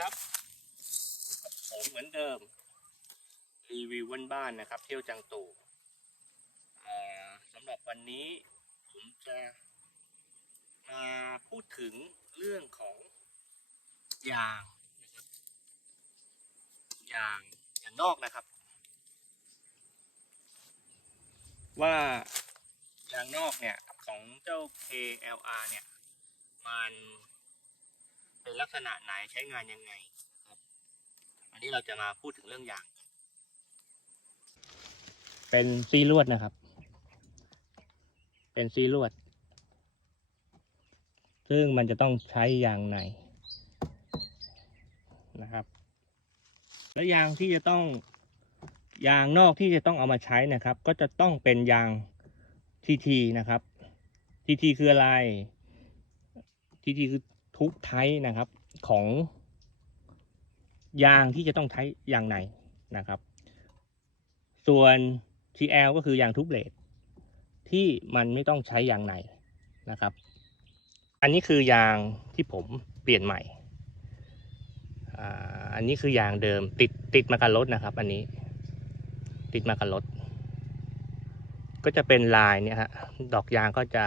ครับผมเหมือนเดิม รีวิววันบ้านนะครับ เที่ยวจังตู่สำหรับวันนี้ผมจะมาพูดถึงเรื่องของยางนะครับยางยางนอกนะครับ ว่ายางนอกเนี่ยของเจ้า KLR เนี่ยมัน เป็นลักษณะไหนใช้งานยังไงครับ อันนี้เราจะมาพูดถึงเรื่องยาง เป็นซีลวดนะครับ เป็นซีลวด ซึ่งมันจะต้องใช้ยางในนะครับ แล้วยางที่จะต้องยางนอกที่จะต้องเอามาใช้นะครับ ก็จะต้องเป็นยางทีทีนะครับทีทีคืออะไรทีทีคือ ทุกไทป์นะครับของยางที่จะต้องใช้ยางในนะครับ ส่วน TL ก็คือยางทุกเลดที่มันไม่ต้องใช้ยางในนะครับ อันนี้คือยางที่ผมเปลี่ยนใหม่ อันนี้คือยางเดิมติดติดมากับรถนะครับ อันนี้ติดมากับรถ ก็จะเป็นลายเนี่ยฮะดอกยางก็จะ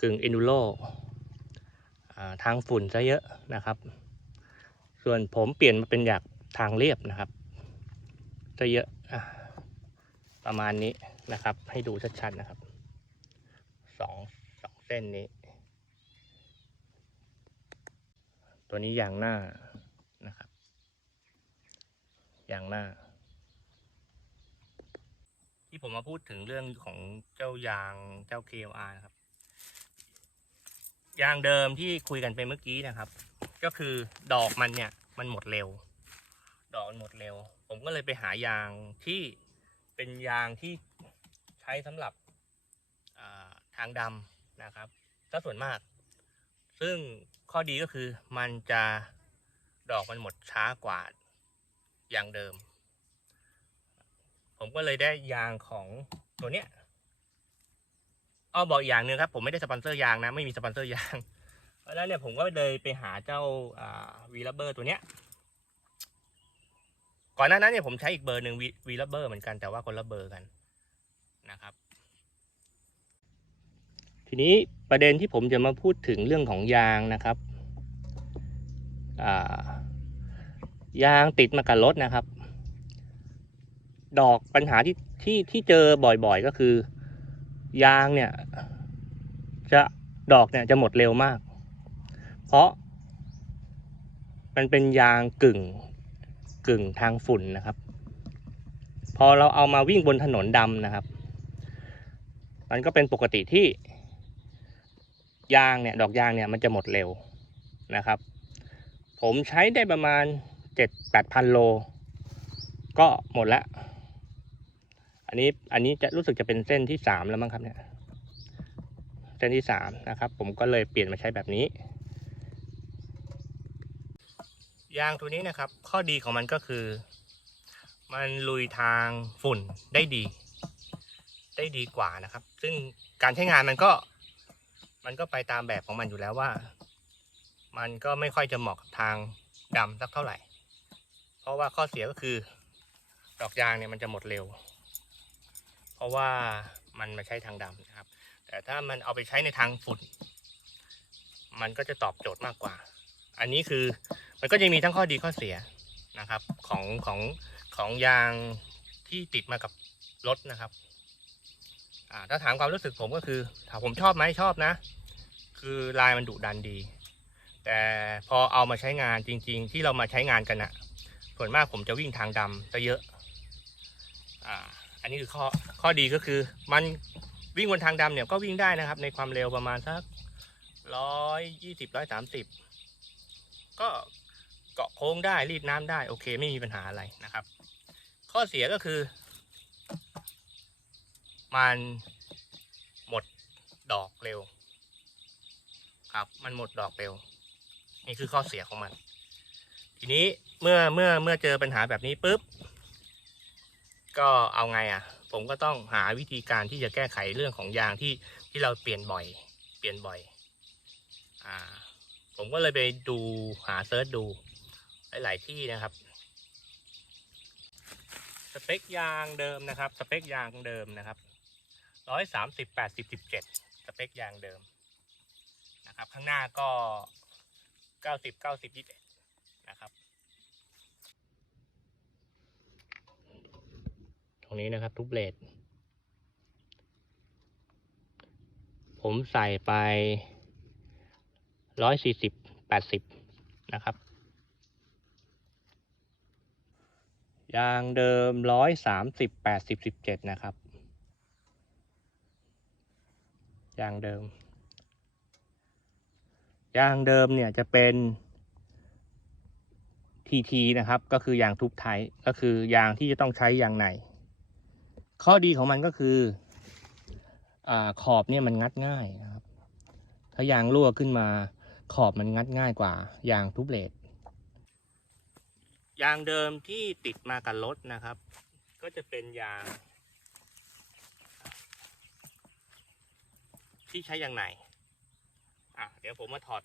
กึ่งเอนูโร ทางฝุ่นซะเยอะนะครับ ส่วนผมเปลี่ยนมาเป็นอยากทางเรียบนะครับซะเยอะประมาณนี้นะครับ ให้ดูชัดๆนะครับสองสองเส้นนี้ ตัวนี้อย่างหน้านะครับ อย่างหน้า ที่ผมมาพูดถึงเรื่องของเจ้ายางเจ้า KLR นะครับ ยางเดิมที่คุยกันไปเมื่อกี้นะครับ ก็คือดอกมันเนี่ยมันหมดเร็ว ดอกมันหมดเร็ว ผมก็เลยไปหายางที่เป็นยางที่ใช้สำหรับทางดำนะครับถ้าส่วนมาก ซึ่งข้อดีก็คือมันจะดอกมันหมดช้ากว่าอย่างเดิม ผมก็เลยได้ยางของตัวเนี้ย อ้อบอกอีกอย่างหนึ่งครับ ผมไม่ได้สปอนเซอร์ยางนะ ไม่มีสปอนเซอร์ยาง เพราะฉะนั้นเนี่ยผมก็เลยไปหาเจ้าวีลับเบอร์ตัวเนี้ย ก่อนหน้านั้นเนี่ยผมใช้อีกเบอร์หนึ่งวีลับเบอร์เหมือนกันแต่ว่าคนละเบอร์กันนะครับ ทีนี้ประเด็นที่ผมจะมาพูดถึงเรื่องของยางนะครับายางติดมากับรถนะครับ ดอกปัญหาที่ที่ที่เจอบ่อยๆก็คือ ยางเนี่ยจะดอกเนี่ยจะหมดเร็วมาก เพราะ มันเป็นยางกึ่งกึ่งทางฝุ่นนะครับ พอเราเอามาวิ่งบนถนนดำนะครับ มันก็เป็นปกติที่ ยางเนี่ยดอกยางเนี่ยมันจะหมดเร็วนะครับ ผมใช้ได้ประมาณเจ็ดแปดพันโล ก็หมดแล้ว อันนี้อันนี้จะรู้สึกจะเป็นเส้นที่สามแล้วมั้งครับเนี่ย เส้นที่สามนะครับ ผมก็เลยเปลี่ยนมาใช้แบบนี้ ยางตัวนี้นะครับ ข้อดีของมันก็คือ มันลุยทางฝุ่นได้ดี ได้ดีกว่านะครับ ซึ่งการใช้งานมันก็ มันก็ไปตามแบบของมันอยู่แล้วว่า มันก็ไม่ค่อยจะเหมาะกับทางดำสักเท่าไหร่ เพราะว่าข้อเสียก็คือ ดอกยางเนี่ยมันจะหมดเร็ว ราะว่ามันมาใช้ทางดำนะครับ แต่ถ้ามันเอาไปใช้ในทางฝุ่น มันก็จะตอบโจทย์มากกว่า อันนี้คือมันก็จะมีทั้งข้อดีข้อเสียนะครับของของของยางที่ติดมากับรถนะครับถ้าถามความรู้สึกผมก็คือถามผมชอบไหมชอบนะ คือลายมันดุดันดี แต่พอเอามาใช้งานจริง ๆ ที่เรามาใช้งานกันอะส่วนมากผมจะวิ่งทางดำซะเยอะอ่า นนี้คือข้อข้อดีก็คือ มันวิ่งบนทางดำเนี่ยก็วิ่งได้นะครับ ในความเร็วประมาณสักร้อยยี่สิบร้อยสามสิบก็เกาะโค้งได้รีดน้ำได้โอเค ไม่มีปัญหาอะไรนะครับ ข้อเสียก็คือ มันหมดดอกเร็ว ครับ มันหมดดอกเร็ว นี่คือข้อเสียของมัน ทีนี้เมื่อเมื่อเมื่อเจอปัญหาแบบนี้ปุ๊บ ก็เอาไงอะ ผมก็ต้องหาวิธีการที่จะแก้ไขเรื่องของยางที่ที่เราเปลี่ยนบ่อย เปลี่ยนบ่อย อ่าผผมก็เลยไปดูหาเซิร์ชดู หลาย ๆ ที่นะครับ สเปคยางเดิมนะครับ สเปคยางเดิมนะครับร้อยสามสิบแปดสิบสิบเจ็ดสเปคยางเดิมนะครับ ข้างหน้าก็เก้าสิบเก้าสิบยี่สิบนะครับ รงนี้นะครับ ทุกเบลดผมใส่ไปร้อยสี่สิบแปดสิบนะครับ ยางเดิมร้อยสามสิบแปดสิบสิบเจ็ดนะครับ ยางเดิม ยางเดิมเนี่ยจะเป็น TT นะครับ ก็คือยางทุบไทยก็คือยางที่จะต้องใช้ยางใน ข้อดีของมันก็คืออขอบเนี่ยมันงัดง่ายนะครับ ถ้ายางรั่วขึ้นมาขอบมันงัดง่ายกว่ายางทุบเลดยางเดิมที่ติดมากับรถนะครับ ก็จะเป็นยาง ที่ใช้ยางไหนอะเดี๋ยวผมมาถอด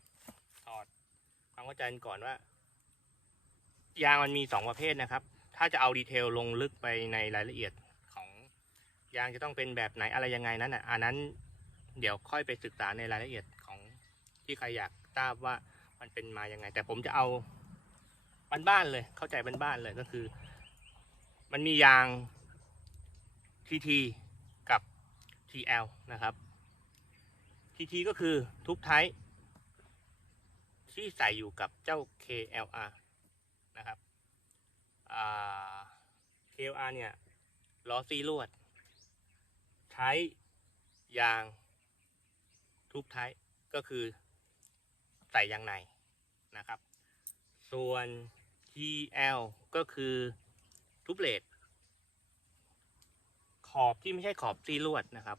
ถอดความเข้าใจกันก่อนว่า ยางมันมีสองประเภทนะครับ ถ้าจะเอาดีเทลลงลึกไปในรายละเอียด ยางจะต้องเป็นแบบไหนอะไรยังไงนั้นอะอันนั้นเดี๋ยวค่อยไปศึกษาในรายละเอียดของที่ใครอยากทราบว่ามันเป็นมายังไง แต่ผมจะเอาบ้านๆเลย เข้าใจบ้านๆเลยก็คือ มันมียาง TT กับ TL นะครับ TT ก็คือทุกไทป์ที่ใส่อยู่กับเจ้า KLR นะครับ KLR เนี่ยล้อซีลวด ใช้ยางทุกไทป์ก็คือใส่ยางในนะครับ ส่วน TL ก็คือทุบเลดขอบที่ไม่ใช่ขอบซีลวดนะครับ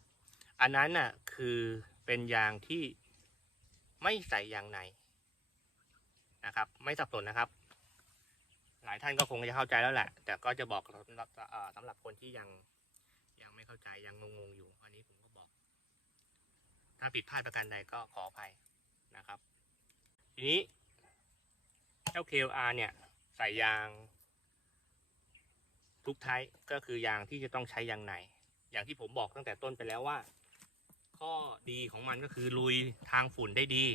อันนั้นน่ะคือเป็นยางที่ไม่ใส่ยางในนะครับ ไม่สับสนนะครับ หลายท่านก็คงจะเข้าใจแล้วแหละ แต่ก็จะบอกสำหรับสำหรับคนที่ยัง เข้าใจยังงงๆอยู่ อันนี้ผมก็บอก ถ้าผิดพลาดประการใดก็ขออภัยนะครับ ทีนี้เจ้า KLR เนี่ย ใส่ยางทุกไทป์ก็คือยางที่จะต้องใช้ยางในอย่างที่ผมบอกตั้งแต่ต้นไปแล้วว่า ข้อดีของมันก็คือลุยทางฝุ่นได้ดี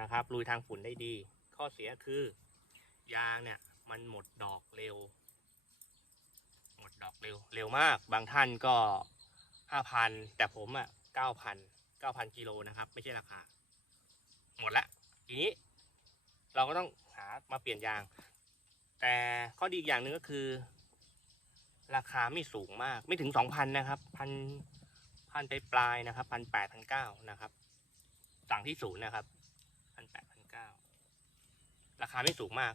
นะครับลุยทางฝุ่นได้ดี ข้อเสียคือยางเนี่ยมันหมดดอกเร็ว ดอกเร็วเร็วมาก บางท่านก็ห้าพันแต่ผมอะเก้าพันเก้าพันกิโลนะครับ ไม่ใช่ราคา หมดละทีนี้ เราก็ต้องหามาเปลี่ยนยาง แต่ข้อดีอีกอย่างหนึ่งก็คือ ราคาไม่สูงมาก ไม่ถึงสองพันนะครับพันพันไปปลายนะครับพันแปดพันเก้านะครับสั่งที่ศูนย์นะครับพันแปดพันเก้าราคาไม่สูงมาก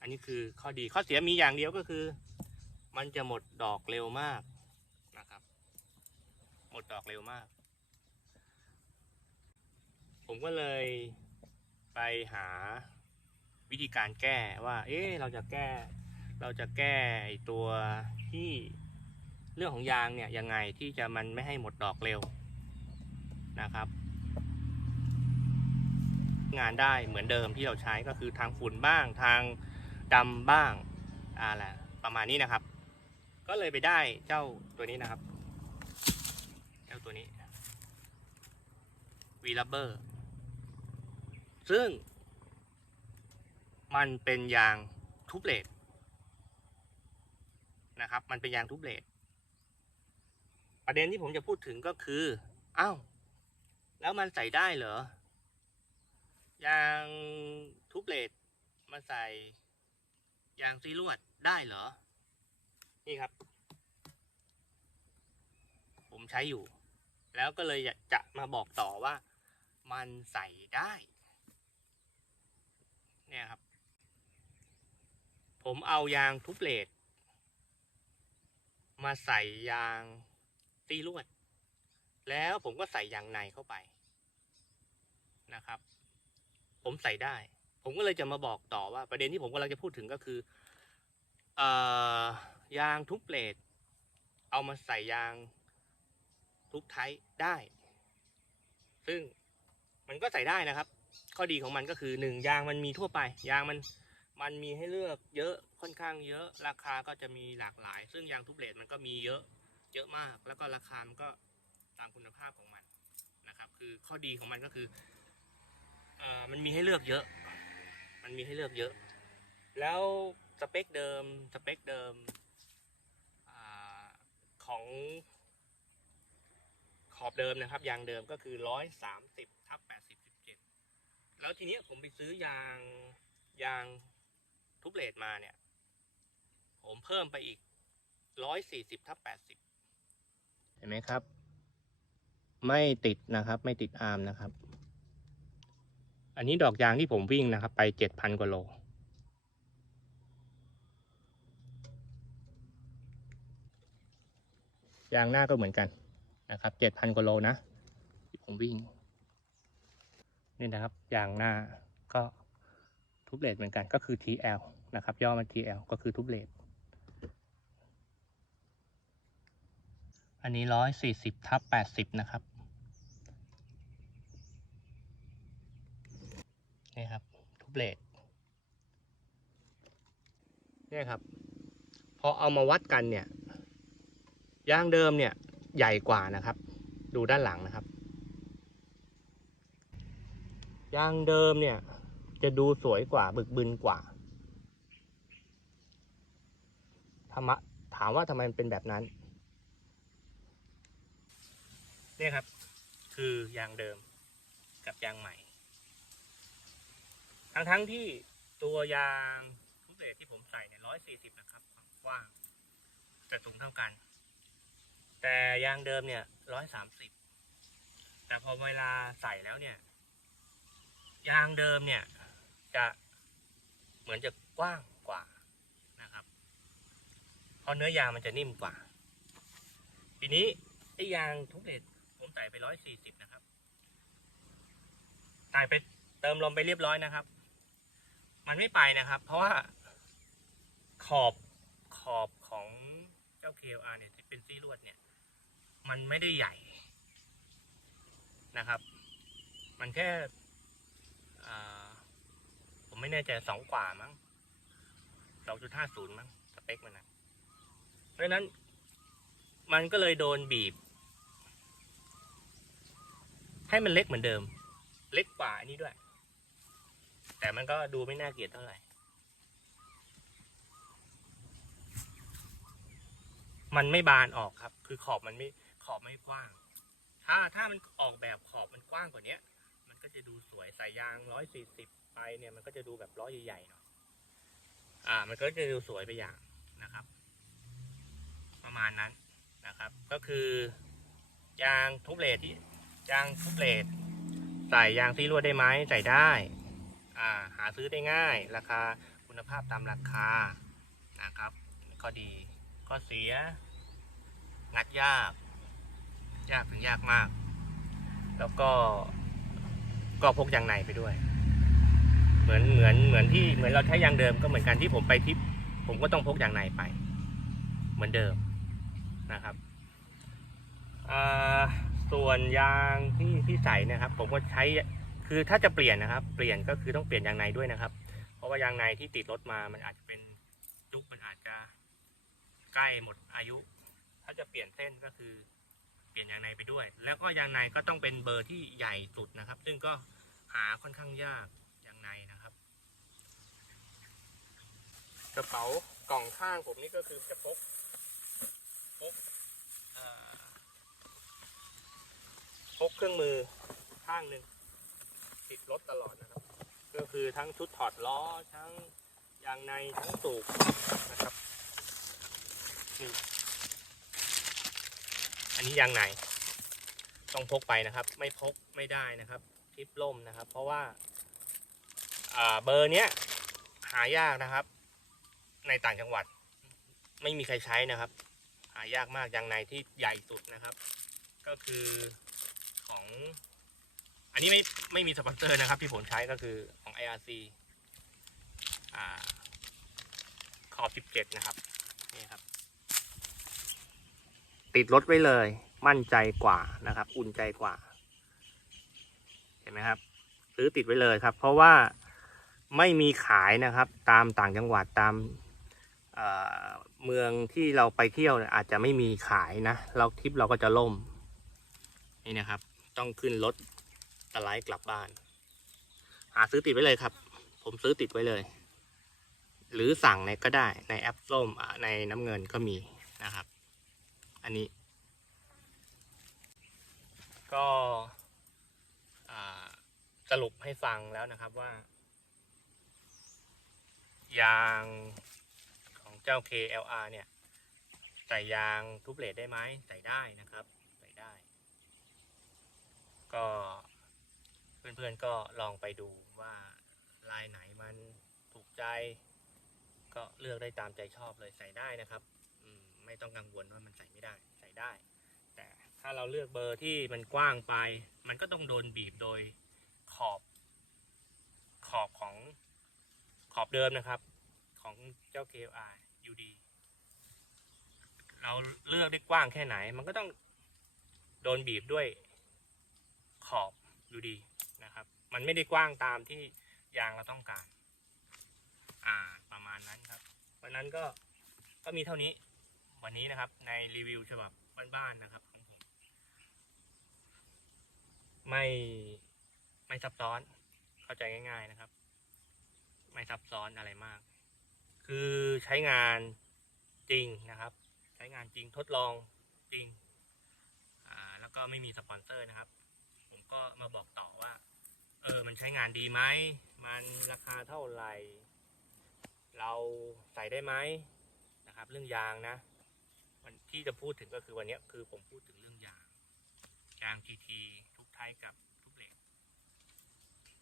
อันนี้คือข้อดีข้อเสียมีอย่างเดียวก็คือ มันจะหมดดอกเร็วมากนะครับ หมดดอกเร็วมาก ผมก็เลยไปหาวิธีการแก้ว่า เอ๊ะเราจะแก้ เราจะแก้ตัวที่เรื่องของยางเนี่ยยังไงที่จะมันไม่ให้หมดดอกเร็วนะครับ งานได้เหมือนเดิมที่เราใช้ก็คือทางฝุ่นบ้างทางดำบ้างอะไรประมาณนี้นะครับ ก็เลยไปได้เจ้าตัวนี้นะครับ เจ้าตัวนี้วีลับเบอร์ซึ่ง มันเป็นยางทุบเลดนะครับ มันเป็นยางทุบเลดประเด็นที่ผมจะพูดถึงก็คืออ้าวแล้วมันใส่ได้เหรอ ยางทุบเลดมาใส่ยางซีลวดได้เหรอ นี่ครับ ผมใช้อยู่ แล้วก็เลยจะมาบอกต่อว่า มันใส่ได้ เนี่ยครับ ผมเอายางทุบเลดมาใส่ยางตีลวด แล้วผมก็ใส่ยางในเข้าไปนะครับ ผมใส่ได้ ผมก็เลยจะมาบอกต่อว่า ประเด็นที่ผมกำลังจะพูดถึงก็คือ เอ่อ ยางทุบเลดเอามาใส่ยางทุบไทยได้ ซึ่งมันก็ใส่ได้นะครับ ข้อดีของมันก็คือหนึ่งยางมันมีทั่วไป ยางมันมันมีให้เลือกเยอะค่อนข้างเยอะ ราคาก็จะมีหลากหลาย ซึ่งยางทุกเรทมันก็มีเยอะเยอะมาก แล้วก็ราคามันก็ตามคุณภาพของมันนะครับ คือข้อดีของมันก็คือเอ่อมันมีให้เลือกเยอะ มันมีให้เลือกเยอะ แล้วสเปคเดิมสเปคเดิม ของขอบเดิมนะครับยางเดิมก็คือร้อยสามสิบทับแปดสิบสิบเจ็ดแล้วทีเนี้ยผมไปซื้อยางยางทุกเลทมาเนี่ย ผมเพิ่มไปอีกร้อยสี่สิบทับแปดสิบเห็นไหมครับ ไม่ติดนะครับ ไม่ติดอาร์มนะครับ อันนี้ดอกยางที่ผมวิ่งนะครับ ไปเจ็ดพันกว่าโล ยางหน้าก็เหมือนกันนะครับเจ็ดพันกว่าโลนะที่ผมวิ่ง นี่นะครับยางหน้าก็ทุบเลทเหมือนกันก็คือ TL นะครับ ย่อมา TL ก็คือทุบเลทอันนี้ร้อยสี่สิบทับแปดสิบนะครับนี่ครับ ทุบเลทเนี่ยครับ พอเอามาวัดกันเนี่ย ยางเดิมเนี่ยใหญ่กว่านะครับ ดูด้านหลังนะครับ ยางเดิมเนี่ยจะดูสวยกว่าบึกบึนกว่าธรรมะถามว่าทำไมมันเป็นแบบนั้นเนี่ยครับ คือยางเดิมกับยางใหม่ ทั้งทั้งที่ตัวยางทุกเรทที่ผมใส่เนี่ยร้อยสี่สิบนะครับ ความกว้างจะสูงเท่ากัน แต่ยางเดิมเนี่ยร้อยสามสิบแต่พอเวลาใส่แล้วเนี่ย ยางเดิมเนี่ยจะเหมือนจะกว้างกว่านะครับ เพราะเนื้อยางมันจะนิ่มกว่าทีนี้ไอ้ยางทุกเรทผมใส่ไปร้อยสี่สิบนะครับใส่ไปเติมลมไปเรียบร้อยนะครับ มันไม่ไปนะครับ เพราะว่าขอบขอบของเจ้า KLR เนี่ยที่เป็นซี่ลวดเนี่ย มันไม่ได้ใหญ่นะครับ มันแค่ผมไม่แน่ใจสองกว่ามั้งสองจุดห้าศูนย์มั้งสเปคมันนะเพราะฉะนั้น มันก็เลยโดนบีบ ให้มันเล็กเหมือนเดิม เล็กกว่าอันนี้ด้วย แต่มันก็ดูไม่น่าเกลียดเท่าไหร่มันไม่บานออกครับ คือขอบมันไม่ ขอบไม่กว้าง ถ้าถ้ามันออกแบบขอบมันกว้างกว่าเนี้ย มันก็จะดูสวยสายยางร้อยสี่สิบไปเนี่ยมันก็จะดูแบบล้อยใหญ่ๆหน่อยอ่า มันก็จะดูสวยไปอย่างนะครับ ประมาณนั้นนะครับ ก็คือยางทุบเลทที่ยางทุบเลทใส่ยางซีลวดได้ไหมใส่ได้อ่าหาซื้อได้ง่าย ราคาคุณภาพตามราคานะครับข้อดีข้อเสียงัดยาก ยากถึงยากมาก แล้วก็ก็พกยางในไปด้วย เหมือนเหมือนเหมือนที่เหมือนเราใช้ยางเดิมก็เหมือนกันที่ผมไปทริปผมก็ต้องพกยางในไป เหมือนเดิมนะครับส่วนยางที่ที่ใส่นะครับ ผมก็ใช้คือถ้าจะเปลี่ยนนะครับ เปลี่ยนก็คือต้องเปลี่ยนยางในด้วยนะครับ เพราะว่ายางในที่ติดรถมามันอาจจะเป็นยุคมันอาจจะใกล้หมดอายุ ถ้าจะเปลี่ยนเส้นก็คือ เปลี่ยนยางในไปด้วย แล้วก็ยางในก็ต้องเป็นเบอร์ที่ใหญ่สุดนะครับ ซึ่งก็หาค่อนข้างยากยางในนะครับ กระเป๋ากล่องข้างผมนี่ก็คือจะพกพกเอ่อพกเครื่องมือข้างหนึ่งติดรถตลอดนะครับ ก็คือทั้งชุดถอดล้อทั้งยางในทั้งสูบนะครับนี่ อันนี้ยางในต้องพกไปนะครับ ไม่พกไม่ได้นะครับทริปล่มนะครับ เพราะว่าอ่าเบอร์เนี้ยหายากนะครับ ในต่างจังหวัด ไม่มีใครใช้นะครับ หายากมากยางในที่ใหญ่สุดนะครับ ก็คือของ อันนี้ไม่ไม่มีสปอนเซอร์นะครับ ที่ผมใช้ก็คือของ IRC อ่าขอบ 17 นะครับ นี่ครับ ติดรถไว้เลย มั่นใจกว่านะครับ อุ่นใจกว่า เห็นไหมครับ ซื้อติดไว้เลยครับ เพราะว่าไม่มีขายนะครับ ตามต่างจังหวัดตามเเมืองที่เราไปเที่ยวอาจจะไม่มีขายนะเราทริปเราก็จะล่ม นี่นะครับ ต้องขึ้นรถสไลด์กลับบ้าน หาซื้อติดไว้เลยครับ ผมซื้อติดไว้เลย หรือสั่งในก็ได้ในแอปส้มในน้ำเงินก็มีนะครับ อันนี้ ก็สรุปให้ฟังแล้วนะครับว่า ยางของเจ้า KLR เนี่ย ใส่ยางทุบเลทได้ไหมใส่ได้นะครับ ใส่ได้ ก็เพื่อนๆก็ลองไปดูว่าลายไหนมันถูกใจ ก็เลือกได้ตามใจชอบเลยใส่ได้นะครับ ไม่ต้องกังวลว่ามันใส่ไม่ได้ใส่ได้ แต่ถ้าเราเลือกเบอร์ที่มันกว้างไป มันก็ต้องโดนบีบโดยขอบขอบของขอบเดิมนะครับของเจ้า KLR UD เราเลือกได้กว้างแค่ไหน มันก็ต้องโดนบีบด้วยขอบ UD นะครับ มันไม่ได้กว้างตามที่ยางเราต้องการ อ่าประมาณนั้นครับวันนั้นก็ก็มีเท่านี้ วันนี้นะครับในรีวิวฉบับบ้านๆนะครับของผมไม่ไม่ซับซ้อนเข้าใจง่าย ๆนะครับ ไม่ซับซ้อนอะไรมาก คือใช้งานจริงนะครับ ใช้งานจริงทดลองจริงอ่าแล้วก็ไม่มีสปอนเซอร์นะครับ ผมก็มาบอกต่อว่า เออมันใช้งานดีไหมมันราคาเท่าไหร่ เราใส่ได้ไหมนะครับ เรื่องยางนะ ที่จะพูดถึงก็คือวันนี้คือผมพูดถึงเรื่องยางยางทีทีทุกไทยกับทุกเหล็ก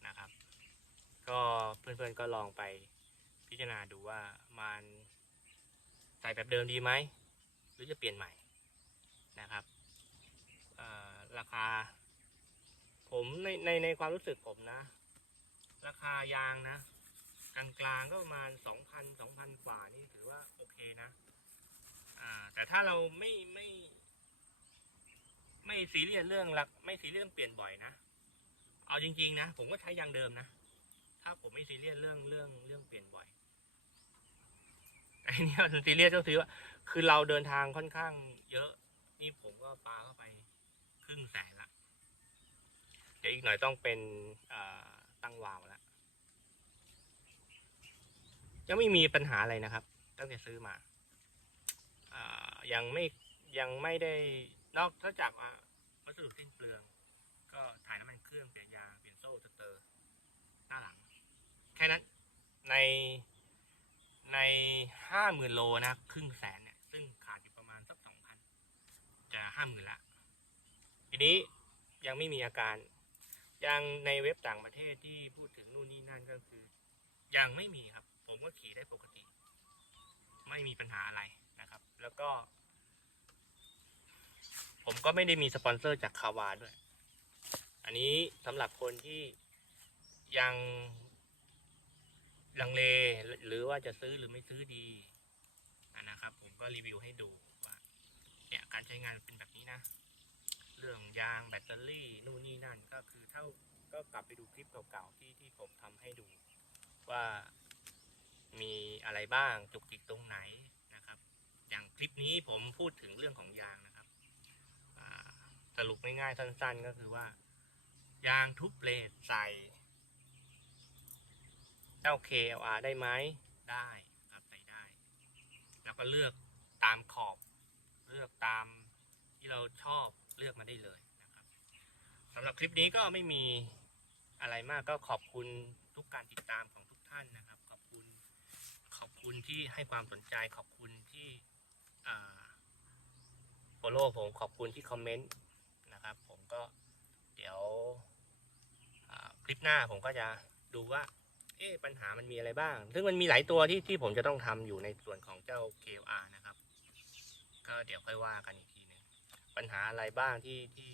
นะครับ ก็เพื่อนๆก็ลองไปพิจารณาดูว่ามันใส่แบบเดิมดีไหม หรือจะเปลี่ยนใหม่นะครับราคา ผมในในในความรู้สึกผมนะ ราคายางนะกลางๆก็ประมาณสองพันสองพันกว่านี่ถือว่าโอเคนะ อ่า แต่ถ้าเราไม่ไม่ ไม่ซีเรียสเรื่องหลัก ไม่ซีเรียสเรื่องเปลี่ยนบ่อยนะเอาจริงๆนะผมก็ใช้ยางเดิมนะถ้าผมไม่ซีเรียสเรื่องเรื่องเรื่องเปลี่ยนบ่อยไอ้นี่มันซีเรียสก็คือว่า คือเราเดินทางค่อนข้างเยอะ นี่ผมก็ปาเข้าไปครึ่งแสนละเดี๋ยวอีกหน่อยต้องเป็นตั้งวาวแล้วยังไม่มีปัญหาอะไรนะครับ ตั้งแต่ซื้อมา ยังไม่ยังไม่ได้นอกจากวัสดุสิ้นเปลือง ก็ถ่ายน้ำมันเครื่องเปลี่ยนยางเปลี่ยนโซ่สเตอร์หน้าหลัง แค่นั้นในในห้าหมื่นโลนะครึ่งแสนเนี่ยซึ่งขาดอยู่ประมาณสักสองพันจะห้าหมื่นละ ทีนี้ยังไม่มีอาการยังในเว็บต่างประเทศที่พูดถึงนู่นนี่นั่นก็คือ ยังไม่มีครับ ผมก็ขี่ได้ปกติ ไม่มีปัญหาอะไร นะครับ แล้วก็ ผมก็ไม่ได้มีสปอนเซอร์จากคาวาด้วย อันนี้สำหรับคนที่ยังลังเลหรือว่าจะซื้อหรือไม่ซื้อดีนะครับ ผมก็รีวิวให้ดูว่าเนี่ยการใช้งานเป็นแบบนี้นะ เรื่องยางแบตเตอรี่นู่นนี่นั่นก็คือเท่าก็กลับไปดูคลิปเก่าๆที่ที่ผมทำให้ดู ว่ามีอะไรบ้างจุกจิกตรงไหน อย่างคลิปนี้ผมพูดถึงเรื่องของยางนะครับสรุปง่ายๆสั้น ๆ ก็คือว่า ยางทุบเลดใส่เจ้า KLR ได้ไหมได้ครับใส่ได้ แล้วก็เลือกตามขอบ เลือกตามที่เราชอบเลือกมาได้เลยนะครับสำหรับคลิปนี้ก็ไม่มีอะไรมากก็ขอบคุณทุกการติดตามของทุกท่านนะครับ ขอบคุณขอบคุณที่ให้ความสนใจขอบคุณที่ โฟโล่ผมขอบคุณที่คอมเมนต์นะครับ ผมก็เดี๋ยวคลิปหน้าผมก็จะดูว่า เอ๊ะปัญหามันมีอะไรบ้าง ซึ่งมันมีหลายตัวที่ที่ผมจะต้องทำอยู่ในส่วนของเจ้า KLR นะครับ ก็เดี๋ยวค่อยว่ากันอีกทีหนึงปัญหาอะไรบ้างที่ที่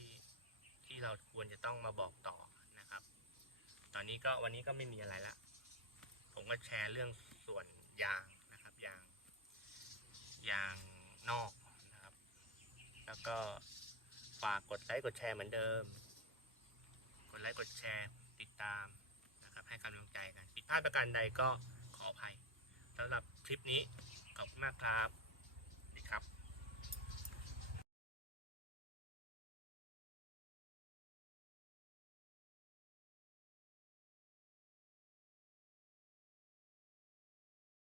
ที่เราควรจะต้องมาบอกต่อนะครับ ตอนนี้ก็วันนี้ก็ไม่มีอะไรละ ผมก็แชร์เรื่องส่วนยางนะครับยางยาง นอกนะครับ แล้วก็ฝากกดไลค์กดแชร์เหมือนเดิม กดไลค์กดแชร์ติดตามนะครับ ให้กำลังใจกันผิดพลาดประการใดก็ขออภัยสำหรับคลิปนี้ขอบคุณมากครับดีครับ